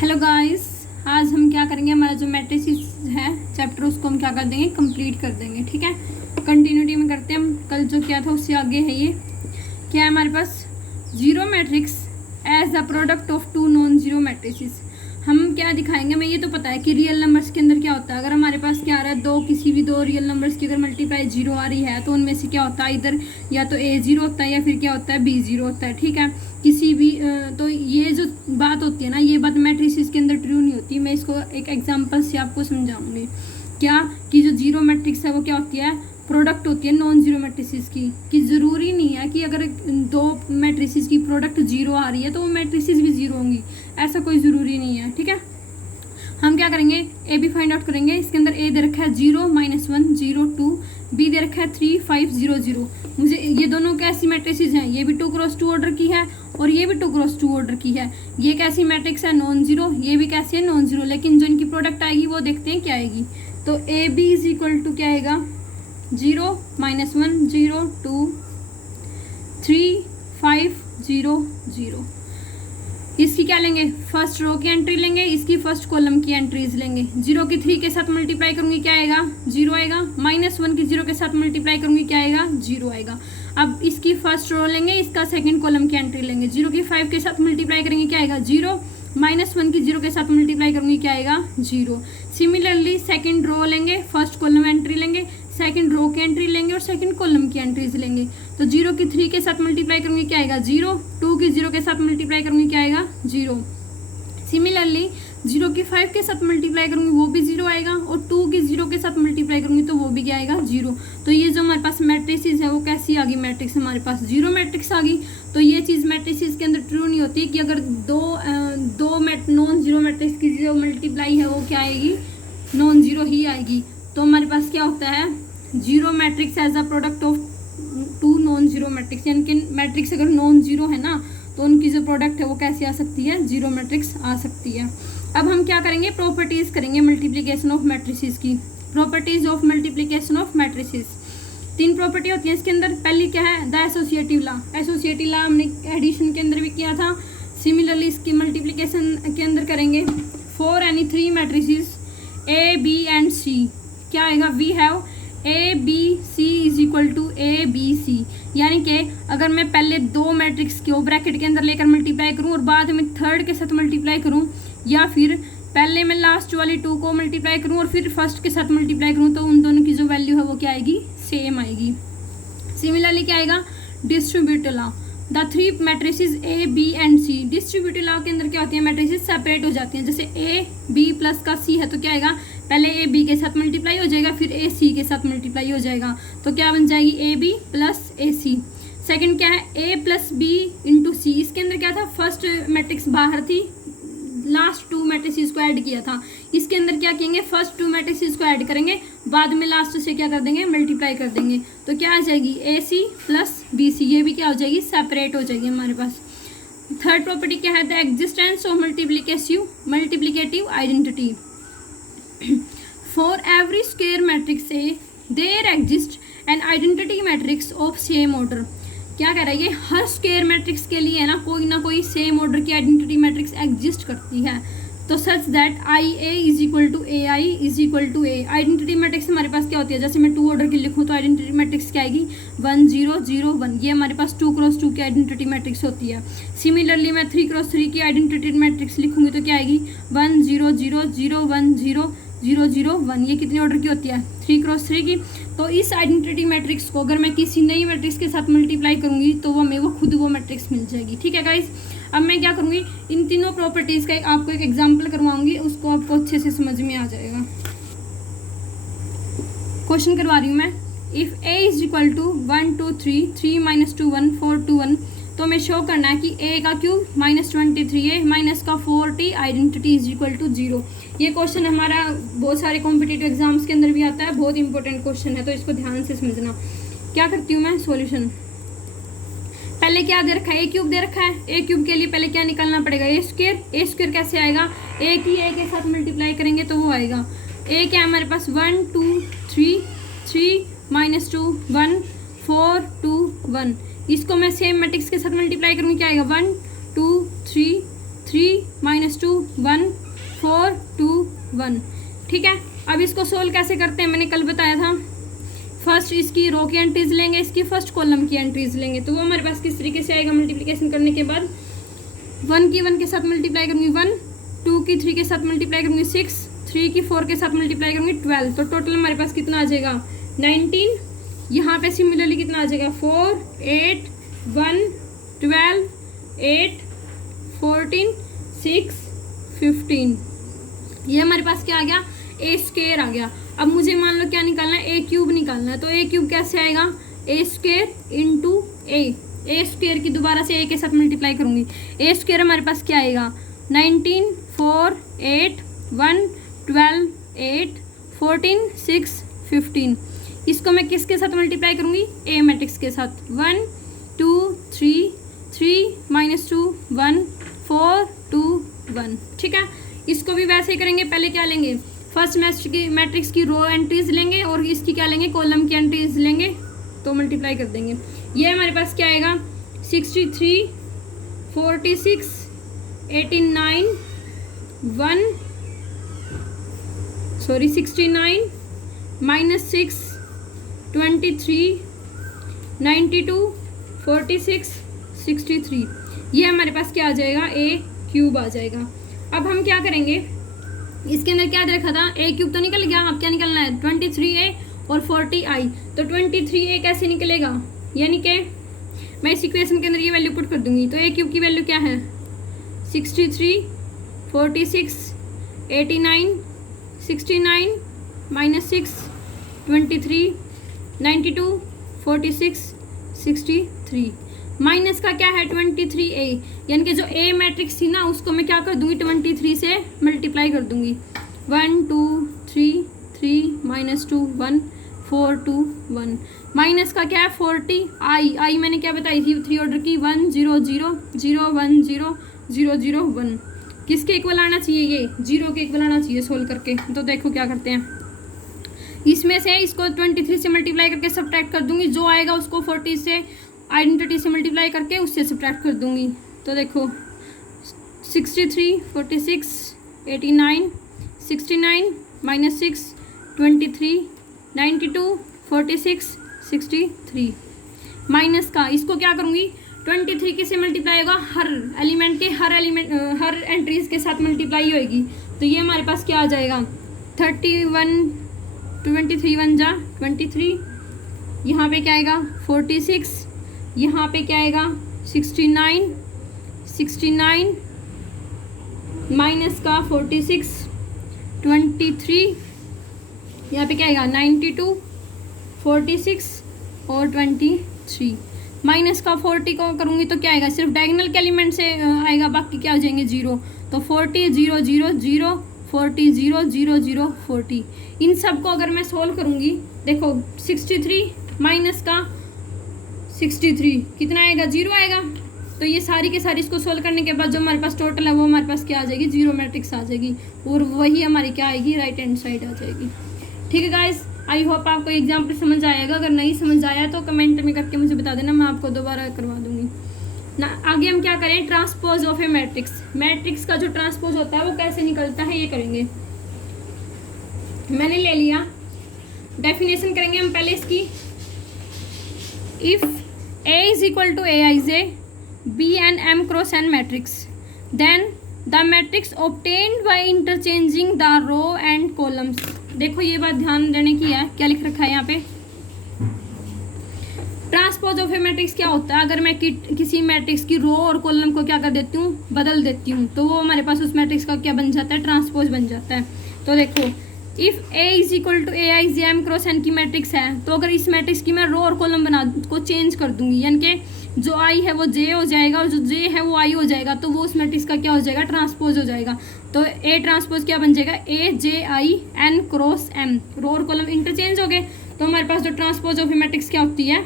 Hello guys, आज हम क्या करेंगे, हमारा जो मैट्रिसेस है चैप्टर उसको हम क्या कर देंगे, कंप्लीट कर देंगे। ठीक है, कंटिन्यूटी में करते हैं। हम कल जो किया था उससे आगे है। ये क्या है हमारे पास, zero matrix as a product of two non zero matrices. हम क्या दिखाएंगे, हमें ये तो पता है कि रियल नंबर्स के अंदर क्या होता है। अगर हमारे पास क्या आ रहा है, किसी भी दो रियल नंबर्स की अगर मल्टीप्लाई जीरो आ रही है तो उनमें से क्या होता है, इधर या तो ए जीरो होता है या फिर क्या होता है, बी जीरो होता है। ठीक है, किसी भी तो ये जो बात होती है ना, ये बात मैट्रिसेस के अंदर ट्रू नहीं होती। मैं इसको एक एग्जांपल से आपको समझाऊंगी। क्या कि जो जीरो मैट्रिक्स है वो क्या होती है, प्रोडक्ट होती है नॉन जीरो मैट्रिसेस की। कि ज़रूरी नहीं है कि अगर दो मैट्रिसेस की प्रोडक्ट जीरो आ रही है तो वो मैट्रिसेस भी जीरो होंगी, ऐसा कोई ज़रूरी नहीं है। ठीक है, हम क्या करेंगे, ए बी फाइंड आउट करेंगे। इसके अंदर ए दे रखा है 0 -1 0 2, बी दे रखा है 3 5 0 0। मुझे ये दोनों कैसी मैट्रिसेस हैं, ये भी 2x2 ऑर्डर की है और ये भी 2x2 ऑर्डर की है। ये कैसी मैट्रिक्स है, नॉन जीरो, ये भी कैसी है, नॉन जीरो। लेकिन जो इनकी प्रोडक्ट आएगी वो देखते हैं क्या आएगी। तो a b is equal to क्या आएगा, 0 -1 0 2 3 5 0 0। इसकी क्या लेंगे, फर्स्ट रो की एंट्री लेंगे, इसकी फर्स्ट कॉलम की एंट्रीज लेंगे। 0 की 3 के साथ मल्टीप्लाई करूंगी क्या आएगा, 0 आएगा। -1 की 0 के साथ मल्टीप्लाई करूंगी क्या आएगा, 0 आएगा। अब इसकी फर्स्ट रो लेंगे, इसका सेकंड कॉलम की एंट्री लेंगे। 0 की 5 के साथ मल्टीप्लाई करेंगे क्या आएगा, 0। -1 की 0 के साथ मल्टीप्लाई करूंगी क्या आएगा, 0। सिमिलरली सेकंड रो लेंगे, फर्स्ट कॉलम एंट्री लेंगे, सेकंड रो की एंट्री लेंगे और सेकंड कॉलम की एंट्रीज लेंगे। तो 0 की 3 के साथ मल्टीप्लाई करूंगी क्या आएगा, 0। 2 की 0 के साथ मल्टीप्लाई करूंगी क्या आएगा, 0। सिमिलरली 0 की 5 के साथ मल्टीप्लाई करूंगी वो भी 0 आएगा और 2 की 0 के साथ मल्टीप्लाई करूंगी तो वो भी क्या आएगा, 0। तो ये जो हमारे पास मैट्रिसेस है वो कैसी आ गई, मैट्रिक्स हमारे पास जीरो मैट्रिक्स आ गई। तो ये चीज़ मैट्रिसेस के अंदर ट्रू नहीं होती कि अगर दो नॉन जीरो मैट्रिक्स की जो मल्टीप्लाई है वो क्या आएगी, नॉन जीरो ही आएगी। तो हमारे पास क्या होता है, zero matrix as a product of two non zero matrix. यानी कि मैट्रिक्स अगर नॉन जीरो है ना तो उनकी जो प्रोडक्ट है वो कैसी आ सकती है, जीरो मैट्रिक्स आ सकती है। अब हम क्या करेंगे, प्रॉपर्टीज करेंगे मल्टीप्लिकेशन ऑफ मैट्रिसेस की। Properties of multiplication of matrices, 3 property होती है इसके अंदर। पहली क्या है, the associative law. Associative law हमने एडिशन के अंदर भी किया था। सिमिलरली इसकी मल्टीप्लिकेशन के अंदर करेंगे। For any 3 matrices A B and C क्या आएगा, we have A B C is equal to A B C. यानी कि अगर मैं पहले 2 मैट्रिक्स को ब्रैकेट के अंदर लेकर मल्टीप्लाई करूं और बाद में थर्ड के साथ मल्टीप्लाई करूं, या फिर पहले मैं लास्ट वाली 2 को मल्टीप्लाई करूं और फिर फर्स्ट के साथ मल्टीप्लाई करूं, तो उन दोनों की जो वैल्यू है वो क्या आएगी, सेम आएगी। सिमिलरली क्या आएगा, distributive law. The 3 matrices A B and c. Distributive law के अंदर क्या होती है, मैट्रिसेस सेपरेट हो जाती हैं। जैसे ए बी प्लस का सी है तो क्या आएगा, पहले ए बी के साथ मल्टीप्लाई हो जाएगा फिर ए सी के साथ मल्टीप्लाई हो जाएगा, तो क्या बन जाएगी, a b plus a c. Second क्या है, a plus b into c. इसके अंदर क्या था, फर्स्ट मैट्रिक्स बाहर थी, लास्ट 2 मैट्रिसेस को ऐड किया था। इसके अंदर क्या करेंगे, फर्स्ट 2 मैट्रिसेस को ऐड करेंगे, बाद में लास्ट से क्या कर देंगे, मल्टीप्लाई कर देंगे। तो क्या आ जाएगी, ए सी प्लस बी सी। ये भी क्या हो जाएगी, सेपरेट हो जाएगी हमारे पास। थर्ड प्रॉपर्टी क्या है, the existence of multiplicative identity. For every square matrix a there exist an identity matrix of same order. क्या कह रहा है ये, हर स्क्वायर मैट्रिक्स के लिए है ना कोई सेम ऑर्डर की आइडेंटिटी मैट्रिक्स एग्जिस्ट करती है। तो such that I a is equal to a I is equal to a. Identity matrix हमारे पास क्या होती है, जैसे मैं 2 ऑर्डर की लिखूँ तो आइडेंटिटी मैट्रिक्स क्या आएगी, 1 0 0 1। ये हमारे पास 2x2 की आइडेंटिटी मैट्रिक्स होती है। सिमिलरली मैं 3x3 की आइडेंटिटी मैट्रिक्स लिखूंगी तो क्या आएगी, 1 0 0 0 1 0 0 0 1। ये कितने ऑर्डर की होती है, 3x3 की। तो इस आइडेंटिटी मैट्रिक्स को अगर मैं किसी नई मैट्रिक्स के साथ मल्टीप्लाई करूंगी तो वो हमें खुद वो मैट्रिक्स मिल जाएगी। ठीक है गाइस, अब मैं क्या करूंगी, इन तीनों प्रॉपर्टीज का आपको एक एग्जांपल करवाऊंगी, उसको आपको अच्छे से समझ में आ जाएगा। क्वेश्चन करवा रही हूँ मैं। If a is equal to 1 2 3 3 -2 1 4 2 1, तो हमें शो करना है कि ए का क्यूब -23 ए माइनस का 4t identity is equal to 0। ये क्वेश्चन हमारा बहुत सारे कॉम्पिटिटिव एग्जाम्स के अंदर भी आता है, बहुत इंपॉर्टेंट क्वेश्चन है, तो इसको ध्यान से समझना। क्या करती हूँ मैं, सॉल्यूशन। पहले क्या दे रखा है, ए क्यूब दे रखा है। ए क्यूब के लिए पहले क्या निकालना पड़ेगा, ए स्क्वायर। ए स्क्वायर कैसे आएगा, ए की ए के साथ मल्टीप्लाई करेंगे तो वो आएगा। ए क्या है हमारे पास, 1 2 3 3 -2 1 4 2 1। इसको मैं सेम मैट्रिक्स के साथ मल्टीप्लाई करूँगी क्या आएगा, 1 2 3 3 -2 1 1। ठीक है, अब इसको सोल्व कैसे करते हैं मैंने कल बताया था। फर्स्ट इसकी रो की एंट्रीज लेंगे, इसकी फर्स्ट कॉलम की एंट्रीज लेंगे, तो वो हमारे पास किस तरीके से आएगा। मल्टीप्लिकेशन करने के बाद 1 की 1 के साथ मल्टीप्लाई करूँगी 1, 2 की 3 के साथ मल्टीप्लाई करूँगी 6, 3 की 4 के साथ मल्टीप्लाई करूँगी 12, तो टोटल हमारे पास कितना आ जाएगा 19। यहाँ पे सिमिलरली कितना आ जाएगा 4, 8, 1, 12, 8, 14, 6, 15। ये हमारे पास क्या आ गया ए स्क्वायर आ गया। अब मुझे मान लो क्या निकालना है, ए क्यूब निकालना है, तो ए क्यूब कैसे आएगा ए स्क्वायर इंटू ए स्क्वायर की दोबारा से ए के साथ मल्टीप्लाई करूँगी। ए स्क्वायर हमारे पास क्या आएगा 19, 4, 8, 1, 12, 8, 14, 6, 15। इसको मैं किसके साथ मल्टीप्लाई करूँगी ए मैट्रिक्स के साथ 1, 2, 3, 3 -2 1, 4, 2, 1। ठीक है, इसको भी वैसे ही करेंगे। पहले क्या लेंगे फर्स्ट मैट्रिक्स की रो एंट्रीज लेंगे और इसकी क्या लेंगे कॉलम की एंट्रीज लेंगे, तो मल्टीप्लाई कर देंगे। ये हमारे पास क्या आएगा 63, 46, 89, 69 -6, 23, 92, 46, 63। ये हमारे पास क्या आ जाएगा ए क्यूब आ जाएगा। अब हम क्या करेंगे, इसके अंदर क्या रखा था ए क्यूब तो निकल गया, अब क्या निकलना है 23a और 40i। तो 23a कैसे निकलेगा, यानी कि मैं इस इक्वेशन के अंदर ये वैल्यू पुट कर दूंगी, तो ए क्यूब की वैल्यू क्या है 63, 46, 89, 69 -6, 23, 92, 46, 63। माइनस का क्या है 23a, यानी कि जो ए मैट्रिक्स थी ना उसको मैं क्या कर दूंगी 23 से मल्टीप्लाई कर दूंगी। 1, 2, 3, 3 -2 1, 4, 2, 1। माइनस का क्या है 40 आई मैंने क्या बताई थी 3 ऑर्डर की 1, 0, 0, 0, 1, 0, 0, 0, 1। किसके इक्वल आना चाहिए, ये 0 के इक्वल आना चाहिए सोल्व करके। तो देखो क्या करते हैं, इसमें से इसको 23 से मल्टीप्लाई करके सब्ट्रैक्ट कर दूंगी, जो आएगा उसको 40 से आइडेंटिटी से मल्टीप्लाई करके उससे सब्ट्रैक्ट कर दूंगी। तो देखो 63, 46, 89, 69 -6, 23, 92, 46, 63। माइनस का इसको क्या करूँगी 23 के से मल्टीप्लाई होगा, हर एंट्रीज के साथ मल्टीप्लाई होएगी। तो ये हमारे पास क्या आ जाएगा 31, 23 1 जा 23, यहाँ पे क्या आएगा 46, यहाँ पे क्या आएगा 69 माइनस का 46, 23, यहाँ पे क्या आएगा 92, 46 और 23। माइनस का 40 को करूँगी तो क्या आएगा, सिर्फ डायगोनल के एलिमेंट से आएगा, बाकी क्या हो जाएंगे 0। तो 40 0 0 0 40 0 0 0 40। इन सब को अगर मैं सोल्व करूँगी देखो 63 माइनस का 63 कितना आएगा 0 आएगा। तो ये सारी के सारी इसको सोल्व करने के बाद जो हमारे पास टोटल है वो हमारे पास क्या आ जाएगी 0 मैट्रिक्स आ जाएगी, और वही हमारी क्या आएगी राइट हैंड साइड आ जाएगी। ठीक है गाइस, आई होप आपको एग्जाम्पल समझ आएगा। अगर नहीं समझ आया तो कमेंट में करके मुझे बता देना, मैं आपको दोबारा करवा दूंगी ना। आगे हम क्या करें transpose of A matrix, matrix का जो ट्रांसपोज होता है वो कैसे निकलता है ये करेंगे। मैंने ले लिया, डेफिनेशन करेंगे हम पहले इसकी। If A is equal to Aij, B and M cross N matrix, then the matrix obtained by interchanging the row and columns। देखो ये बात ध्यान देने की है, क्या लिख रखा है यहाँ पे। ट्रांसपोज ऑफ ए मैट्रिक्स क्या होता है, अगर मैं किसी मैट्रिक्स की रो और कॉलम को क्या कर देती हूँ बदल देती हूँ, तो वो हमारे पास उस मैट्रिक्स का क्या बन जाता है ट्रांसपोज बन जाता है। तो देखो if A is equal to Aij M cross N की मैट्रिक्स है, तो अगर इस मैट्रिक्स की मैं रो और कॉलम को चेंज कर दूंगी, यानी कि जो I है वो J हो जाएगा और जो J है वो I हो जाएगा, तो वो उस मैट्रिक्स का क्या हो जाएगा ट्रांसपोज हो जाएगा। तो A ट्रांसपोज क्या बन जाएगा AJI N क्रॉस M, रो और कॉलम इंटरचेंज हो गए। तो हमारे पास जो ट्रांसपोज ऑफ ए मैट्रिक्स क्या होती है,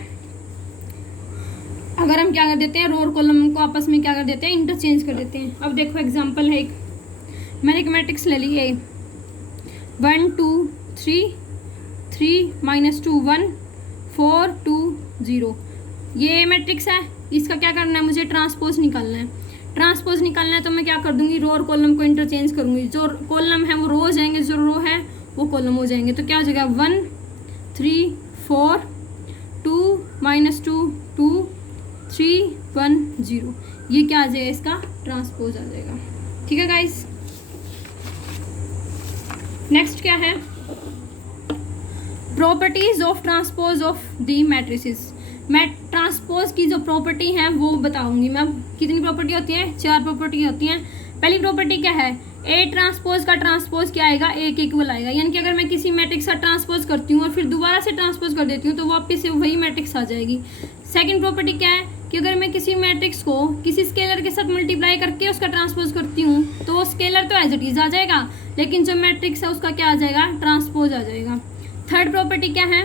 अगर हम क्या कर देते हैं रो और कॉलम को आपस में क्या कर देते हैं इंटरचेंज कर देते हैं। अब देखो एग्जाम्पल है एक, मैंने एक मैट्रिक्स ले ली A 1 2 3 3 -2 1 4 2 0। ये मैट्रिक्स है, इसका क्या करना है मुझे ट्रांसपोज निकालना है। ट्रांसपोज निकालना है तो मैं क्या कर दूंगी, रो और कॉलम को इंटरचेंज करूंगी। जो कॉलम है वो रो हो जाएंगे, जो रो है वो कॉलम हो जाएंगे। तो क्या हो जाएगा 1 3 4 2 -2 2 3 1 0। ये क्या आ जाएगा, इसका ट्रांसपोज आ जाएगा। ठीक है गाइस। नेक्स्ट क्या है, properties of transpose of the matrices. मैं ट्रांसपोज की जो प्रॉपर्टी है वो बताऊंगी मैं। कितनी प्रॉपर्टी होती है, 4 प्रॉपर्टी होती हैं। पहली प्रॉपर्टी क्या है, ए ट्रांसपोज का ट्रांसपोज क्या आएगा, ए के इक्वल आएगा। यानी कि अगर मैं किसी मैट्रिक्स का ट्रांसपोज करती हूँ और फिर दोबारा से ट्रांसपोज कर देती हूँ तो वापस से वही मैट्रिक्स आ जाएगी। सेकंड प्रॉपर्टी क्या है कि अगर मैं किसी मैट्रिक्स को किसी स्केलर के साथ मल्टीप्लाई करके उसका ट्रांसपोज करती हूँ तो स्केलर तो एज इट इज आ जाएगा, लेकिन जो मैट्रिक्स है उसका क्या आ जाएगा, ट्रांसपोज आ जाएगा। थर्ड प्रॉपर्टी क्या है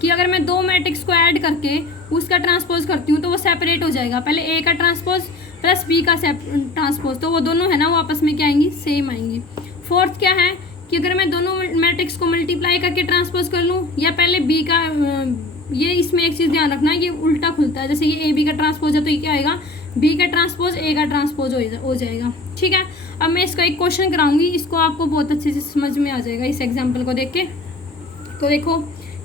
कि अगर मैं 2 मैट्रिक्स को ऐड करके उसका ट्रांसपोज करती हूँ तो वो सेपरेट हो जाएगा। पहले ए का ट्रांसपोज प्लस बी का ट्रांसपोज, तो वो दोनों है ना वो आपस में क्या आएंगी, सेम आएंगी। फोर्थ क्या है कि अगर मैं दोनों मैट्रिक्स को मल्टीप्लाई करके ट्रांसपोज कर लूँ या पहले बी का, ये इसमें एक चीज़ ध्यान रखना, ये उल्टा खुलता है। जैसे ये ए बी का ट्रांसपोज है तो ये क्या आएगा, बी का ट्रांसपोज ए का ट्रांसपोज हो जाएगा। ठीक है। अब मैं इसका एक क्वेश्चन कराऊंगी, इसको आपको बहुत अच्छे से समझ में आ जाएगा इस एग्जाम्पल को देख के। तो देखो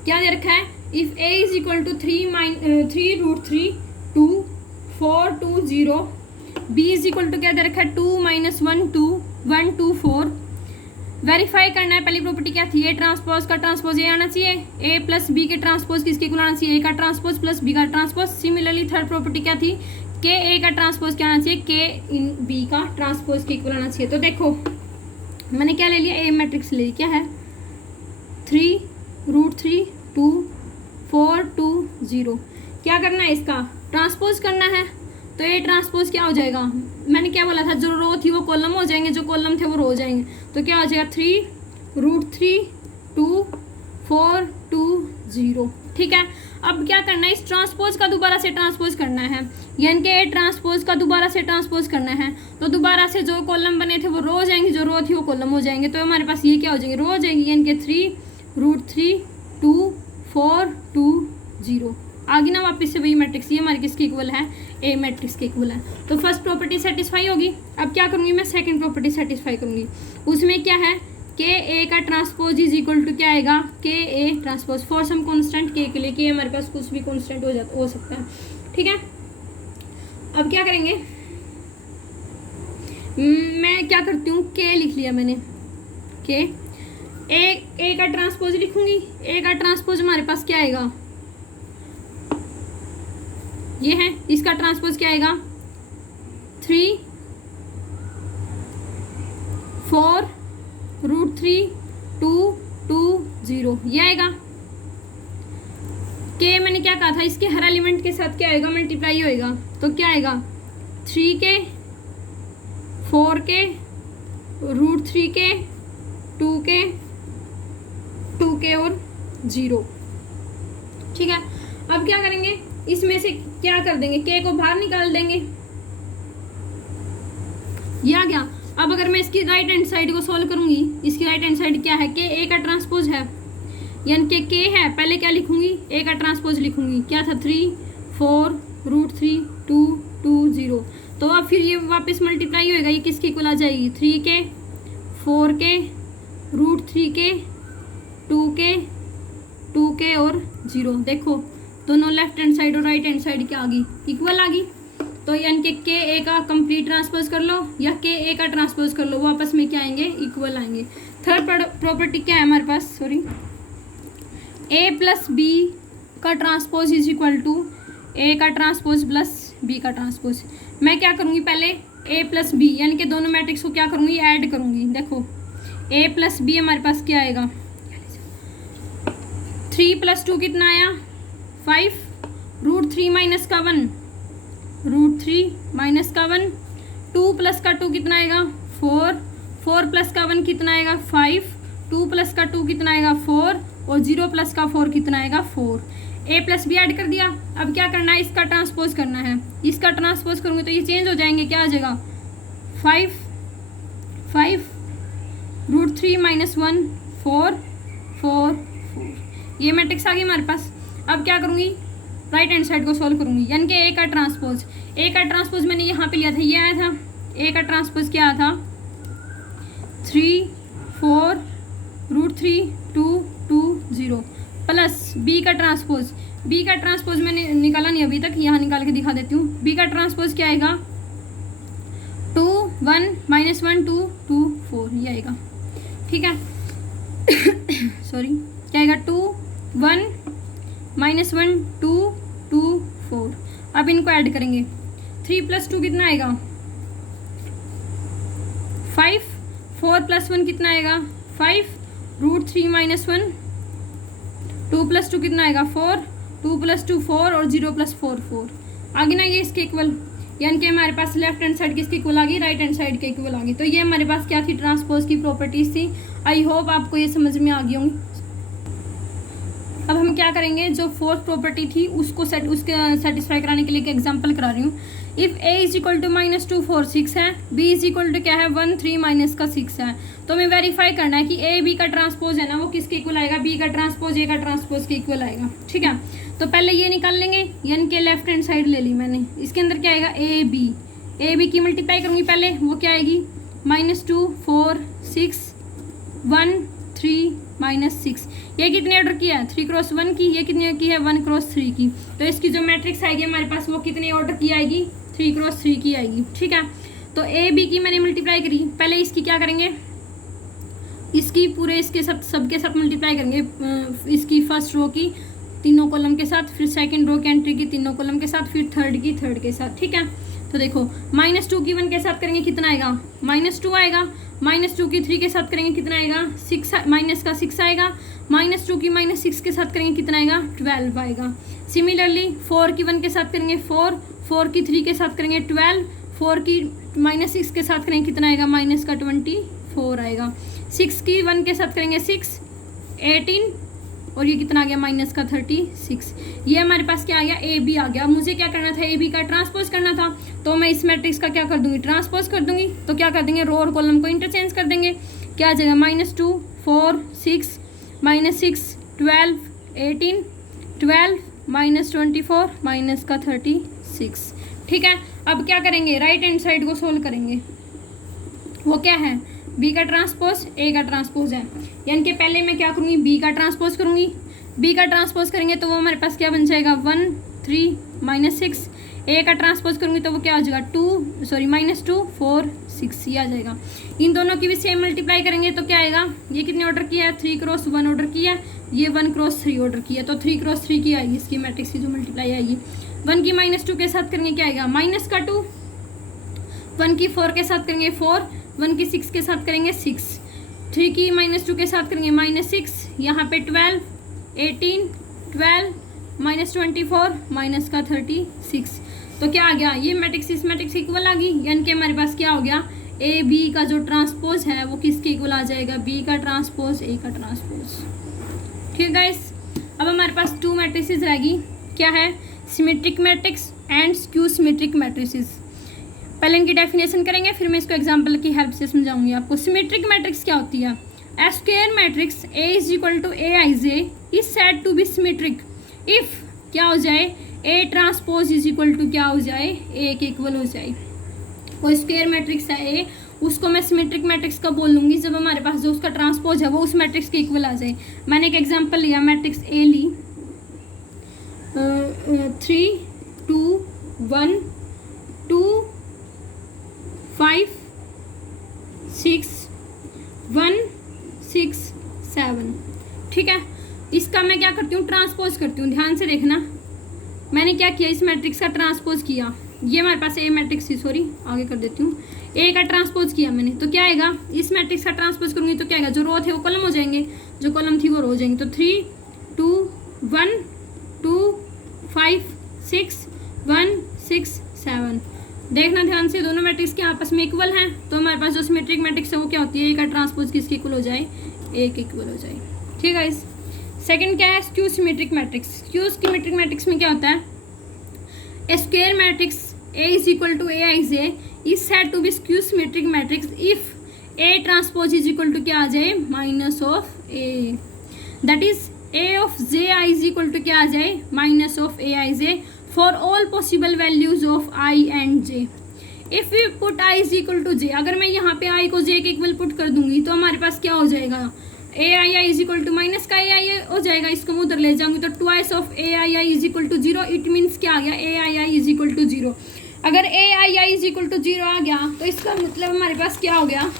क्या दे रखा है, if a is equal to 3√3 2 4 2 0, b is equal to क्या दे रखा है 2 -1 2 1 2 4। वेरीफाई करना है, पहली प्रॉपर्टी क्या थी, ए ट्रांसपोज का ट्रांसपोज ये आना चाहिए, ए प्लस बी के ट्रांसपोज किसके इक्वल आना चाहिए, ए का ट्रांसपोज प्लस बी का ट्रांसपोज। सिमिलरली थर्ड प्रॉपर्टी क्या थी, के ए का ट्रांसपोज क्या आना चाहिए, के इन बी का ट्रांसपोज के इक्वल आना चाहिए। तो देखो मैंने क्या ले लिया, ए मैट्रिक्स ले लिया, क्या है 3√3 2 4 2 0। क्या करना है, इसका ट्रांसपोज करना है। तो ये ट्रांसपोज क्या हो जाएगा, मैंने क्या बोला था, जो रो थी वो कॉलम हो जाएंगे, जो कॉलम थे वो रो हो जाएंगे। तो क्या हो जाएगा 3√3 2 4 2 0। ठीक है। अब क्या करना है, इस ट्रांसपोज का दोबारा से ट्रांसपोज करना है, यानी कि ए ट्रांसपोज का दोबारा से ट्रांसपोज करना है। तो दोबारा से जो कॉलम बने थे वो रो हो जाएंगे, जो रो थी वो कॉलम हो जाएंगे। तो हमारे पास ये क्या हो जाएंगे, रो हो जाएंगी, यानी कि 3√3 2 4 2 0। आगे ना वापस से वही मैट्रिक्स, ये हमारे किसके इक्वल है, ए मैट्रिक्स के इक्वल है। तो फर्स्ट प्रॉपर्टी सेटिस्फाई होगी। अब क्या करूँगी मैं, सेकंड प्रॉपर्टी सेटिस्फाई करूँगी। उसमें क्या है, के ए का ट्रांसपोज इज इक्वल टू क्या आएगा, k A transpose for some constant के लिए, कि हमारे पास कुछ भी कांस्टेंट हो सकता है। ठीक है। अब क्या करेंगे, मैं क्या करती हूँ, के लिख लिया मैंने, के ए का ट्रांसपोज लिखूंगी। ए का ट्रांसपोज हमारे पास क्या आएगा, ये है, इसका ट्रांसपोज क्या आएगा 3 4√3 2 2 0, ये आएगा। के मैंने क्या कहा था, इसके हर एलिमेंट के साथ क्या आएगा, मल्टीप्लाई होएगा। तो क्या आएगा 3 के 4 के √3 के 2 के 2 के और 0। ठीक है। अब क्या करेंगे, इसमें से क्या कर देंगे, के को बाहर निकाल देंगे, ये आ गया। अब अगर मैं इसकी राइट हैंड साइड को सॉल्व करूंगी, इसकी राइट हैंड साइड क्या है, के ए का ट्रांसपोज है, यानी के है, पहले क्या लिखूंगी, ए का ट्रांसपोज लिखूंगी, क्या था 3 4√3 2 2 0। तो अब फिर ये वापस मल्टीप्लाई होएगा, ये किसके इक्वल आ जाएगी, 3 के 4 के √3 के 2 के और 0। देखो दोनों लेफ्ट हैंड साइड और राइट हैंड साइड क्या आ गई, इक्वल आ गई। तो यानी कि ए का कंप्लीट ट्रांसपोज कर लो या के ए का ट्रांसपोज कर लो, वो आपस में क्या आएंगे, इक्वल आएंगे। थर्ड प्रॉपर्टी क्या है हमारे पास, सॉरी, ए प्लस बी का ट्रांसपोज इज इक्वल टू ए का ट्रांसपोज प्लस बी का ट्रांसपोज। मैं क्या करूँगी, पहले ए प्लस बी यानी कि दोनों मैट्रिक्स को क्या करूँगी, ऐड करूँगी। देखो ए प्लस बी हमारे पास क्या आएगा, 3 + 2 कितना आया 5, √3 माइनस का 1, √3 माइनस का 1, 2 + का 2 कितना आएगा 4, 4 + का 1 कितना आएगा 5, 2 + का 2 कितना आएगा 4 और 0 + का 4 कितना आएगा 4। ए प्लस बी ऐड कर दिया। अब क्या करना है, इसका ट्रांसपोज करना है। इसका ट्रांसपोज करूँगी तो ये चेंज हो जाएंगे, क्या आ जाएगा 5 √3 माइनस 1 4 4 4। ये मैट्रिक्स आ गई हमारे पास। अब क्या करूँगी, राइट हैंड साइड को सोल्व करूंगी, यानी कि ए का ट्रांसपोज मैंने यहाँ पे लिया था, ये आया था ए का ट्रांसपोज क्या आया था 3 4 √3 2 2 0 प्लस बी का ट्रांसपोज मैंने निकाला नहीं अभी तक, यहाँ निकाल के दिखा देती हूँ। बी का ट्रांसपोज क्या आएगा 2 1 -1 2 2 4 ये आएगा, ठीक है। सॉरी, क्या आएगा 2 1 -1 2 2 4। अब इनको ऐड करेंगे, 3 + 2 कितना आएगा 5, 4 + 1 कितना आएगा 5 √3 -1, 2 + 2 कितना आएगा 4, 2 + 2 4 और 0 + 4 4 आगे ना, ये इसके इक्वल, यानी कि हमारे पास लेफ्ट हैंड साइड किसके इक्वल आ गई, राइट हैंड साइड के इक्वल आ गई। तो ये हमारे पास क्या थी, ट्रांसपोज की प्रॉपर्टीज थी। आई होप आपको ये समझ में आ गई होंगी। अब हम क्या करेंगे, जो फोर्थ प्रॉपर्टी थी उसको उसके सेटिस्फाई कराने के लिए एक एग्जांपल करा रही हूँ। इफ़ a = -2 4 6 है, b = क्या है 1 3 - का 6 है, तो हमें वेरीफाई करना है कि a b का ट्रांसपोज है ना वो किसके इक्वल आएगा, b का ट्रांसपोज a का ट्रांसपोज के इक्वल आएगा, ठीक है। तो पहले ये निकाल लेंगे, यानी कि लेफ्ट हैंड साइड ले ली मैंने, इसके अंदर क्या आएगा a b की मल्टीप्लाई करूँगी पहले, वो क्या आएगी -2 4 6 1 3 -6। ये कितने ऑर्डर की है 3 × 1 की, ये कितने की है 1 × 3 की। तो इसकी जो मैट्रिक्स आएगी हमारे पास वो कितने ऑर्डर की आएगी 3 × 3 की आएगी, ठीक है। तो ए बी की मैंने मल्टीप्लाई करी, पहले इसकी क्या करेंगे, इसकी पूरे इसके साथ सबके साथ मल्टीप्लाई करेंगे, इसकी फर्स्ट रो की तीनों कॉलम के साथ, फिर सेकंड रो की एंट्री की तीनों कॉलम के साथ, फिर थर्ड की थर्ड के साथ, ठीक है। तो देखो -2 की 1 के साथ करेंगे कितना आएगा -2 आएगा, -2 की 3 के साथ करेंगे कितना आएगा 6 का 6 आएगा, -2 की -6 के साथ करेंगे कितना आएगा 12 आएगा। सिमिलरली 4 की 1 के साथ करेंगे 4, 4 की 3 के साथ करेंगे 12, 4 की -6 के साथ करेंगे कितना आएगा -24 आएगा। 6 की 1 के साथ करेंगे 6 18 और ये कितना आ गया -36। ये हमारे पास क्या आ गया ए बी आ गया। मुझे क्या करना था, ए बी का ट्रांसपोज करना था, तो मैं इस मैट्रिक्स का क्या कर दूंगी ट्रांसपोज कर दूंगी। तो क्या कर देंगे, रो और कॉलम को इंटरचेंज कर देंगे, क्या आ जाएगा -2 4 6 -6 12 18 12 -24 -36, ठीक है। अब क्या करेंगे, राइट हैंड साइड को सोल्व करेंगे, वो क्या है बी का ट्रांसपोज ए का ट्रांसपोज है, यानी कि पहले मैं क्या करूँगी बी का ट्रांसपोज करूँगी। बी का ट्रांसपोज करेंगे तो वो हमारे पास क्या बन जाएगा 1 3 -6। ए का ट्रांसपोज करूँगी तो वो क्या आ जाएगा -2 4 6 ये आ जाएगा। इन दोनों की भी सेम मल्टीप्लाई करेंगे तो क्या आएगा, ये कितने ऑर्डर किया है 3 × 1 ऑर्डर किया है, ये 1 × 3 ऑर्डर किया, तो 3 × 3 की आएगी इसकी मैट्रिक्स की जो मल्टीप्लाई आएगी। 1 की -2 के साथ करेंगे क्या आएगा -2, 1 की 4 के साथ करेंगे 4, 1 की 6 के साथ करेंगे 6, 3 की -2 के साथ करेंगे -6, यहाँ पे 12 18 12 -24 -36। तो क्या आ गया, ये मैट्रिक्स इस मैट्रिक्स इक्वल आ गई, यानी कि हमारे पास क्या हो गया ए बी का जो ट्रांसपोज है वो किसके इक्वल आ जाएगा, बी का ट्रांसपोज ए का ट्रांसपोज, ठीक है गाइस। अब हमारे पास 2 मैट्रिसेस रहेगी, क्या है symmetric matrix and skew symmetric matrices. पहले इनकी डेफिनेशन करेंगे, फिर मैं इसको एग्जांपल की हेल्प से समझाऊंगी आपको। सिमेट्रिक मैट्रिक्स क्या होती है, a square matrix A = Aij is said to be symmetric if क्या हो जाए A ट्रांसपोज = क्या हो जाए A के इक्वल हो जाए। कोई स्क्वायर मैट्रिक्स है A, उसको मैं सिमेट्रिक मैट्रिक्स का बोल लूँगी जब हमारे पास जो उसका ट्रांसपोज है वो उस मैट्रिक्स के इक्वल आ जाए। मैंने एक एग्जांपल लिया, मैट्रिक्स A ली 3 2 1 2 5 6 1 6 7, ठीक है। इसका मैं क्या करती हूँ ट्रांसपोज करती हूँ, ध्यान से देखना। मैंने क्या किया, इस मैट्रिक्स का ट्रांसपोज किया, ये हमारे पास ए मैट्रिक्स थी, सॉरी आगे कर देती हूँ। ए का ट्रांसपोज किया मैंने, तो क्या आएगा, इस मैट्रिक्स का ट्रांसपोज करूँगी तो क्या आएगा, जो रो थे वो कॉलम हो जाएंगे, जो कॉलम थी वो रो हो जाएंगे। तो 3 2 1 2 5 6 1 6 7। देखना ध्यान से, दोनों मैट्रिक्स के आपस में इक्वल हैं, तो हमारे पास जो सिमेट्रिक मैट्रिक्स है वो क्या होती है, ए का ट्रांसपोज किसके इक्वल हो जाए, ए के इक्वल हो जाए, ठीक है। इस सेकंड क्या है, skew symmetric matrix. Skew symmetric matrix में क्या होता है, a square matrix A = Aij is said to be skew symmetric matrix if A transpose = क्या आ जाए -A, that is a of j i is equal to क्या आ जाए, minus of A i j for all possible values of i and j. If we put i is equal to j, अगर मैं यहाँ पे आई को जे के equal put कर दूंगी तो हमारे पास क्या हो जाएगा, ए I I is equal to minus का ए आई हो जाएगा, इसको मैं उधर ले जाऊंगी तो twice of A I I is equal to zero. It means क्या आ गया, A I I is equal to zero. अगर A I I is equal to zero आ गया तो इसका मतलब हमारे पास क्या हो गया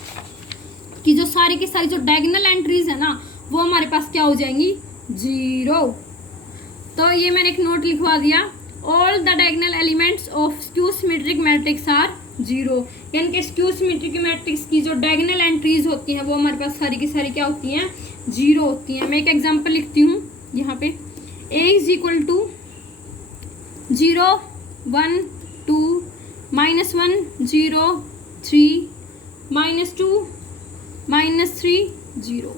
कि जो सारी की सारी जो डायगोनल एंट्रीज है ना वो हमारे पास क्या हो जाएंगी, जीरो। तो ये मैंने एक नोट लिखवा दिया, all the diagonal elements of skew symmetric matrix are zero, यानी कि स्क्यू सिमेट्रिक मैट्रिक्स की जो डायगोनल एंट्रीज होती हैं वो हमारे पास सारी की सारी क्या होती हैं, जीरो होती हैं। मैं एक एग्जांपल लिखती हूँ यहाँ पे, a इज इक्वल टू 0 1 2 -1 0 3 -2 -3 0।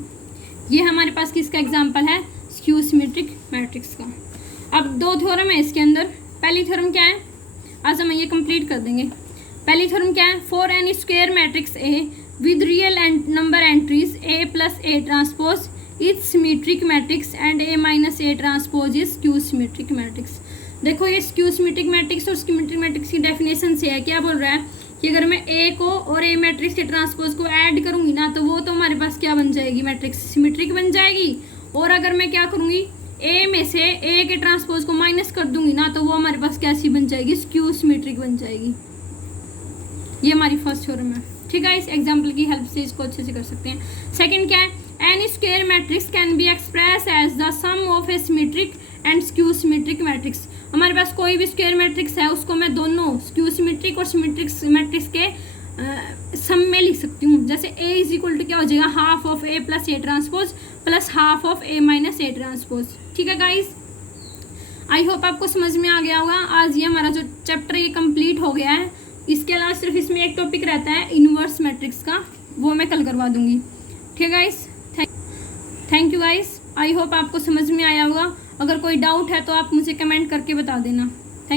ये हमारे पास किसका एग्जांपल है, स्क्यू सिमेट्रिक मैट्रिक्स का। अब दो थ्योरम है इसके अंदर। पहली थ्योरम क्या है, आज हम ये कंप्लीट कर देंगे। पहली थ्योरम क्या है, for an square matrix A with real number entries a plus A transpose is symmetric matrix and a minus A transpose is skew symmetric matrix. देखो ये स्क्यू सिमेट्रिक मैट्रिक्स और सिमेट्रिक मैट्रिक्स की definition से है, क्या बोल रहा है कि अगर मैं ए को और ए मैट्रिक्स के ट्रांसपोज को ऐड करूंगी ना तो वो तो हमारे पास क्या बन जाएगी, मैट्रिक्स सिमेट्रिक बन जाएगी। और अगर मैं क्या करूंगी, ए में से ए के ट्रांसपोज को माइनस कर दूंगी ना तो वो हमारे पास कैसी बन जाएगी, स्क्यू सिमेट्रिक बन जाएगी। ये हमारी फर्स्ट थ्योरम है, ठीक है। इस एग्जांपल की हेल्प से इसको अच्छे से कर सकते हैं। सेकंड क्या है, an square matrix can be express as the sum of a symmetric and skew symmetric matrix. हमारे पास कोई भी स्क्वायर मैट्रिक्स है उसको मैं दोनों स्क्यू सिमेट्रिक और सिमेट्रिक मैट्रिक्स के सम में लिख सकती हूँ। जैसे a इज इक्वल टू क्या हो जाएगा, half of a plus A transpose plus half of a minus A transpose. ठीक है गाइस, आई होप आपको समझ में आ गया होगा। आज ये हमारा जो चैप्टर ये कंप्लीट हो गया है। इसके अलावा सिर्फ इसमें एक टॉपिक रहता है इनवर्स मैट्रिक्स का, वो मैं कल करवा दूंगी। ठीक है guys, thank you guys. I hope आपको समझ में आया होगा। अगर कोई डाउट है तो आप मुझे कमेंट करके बता देना।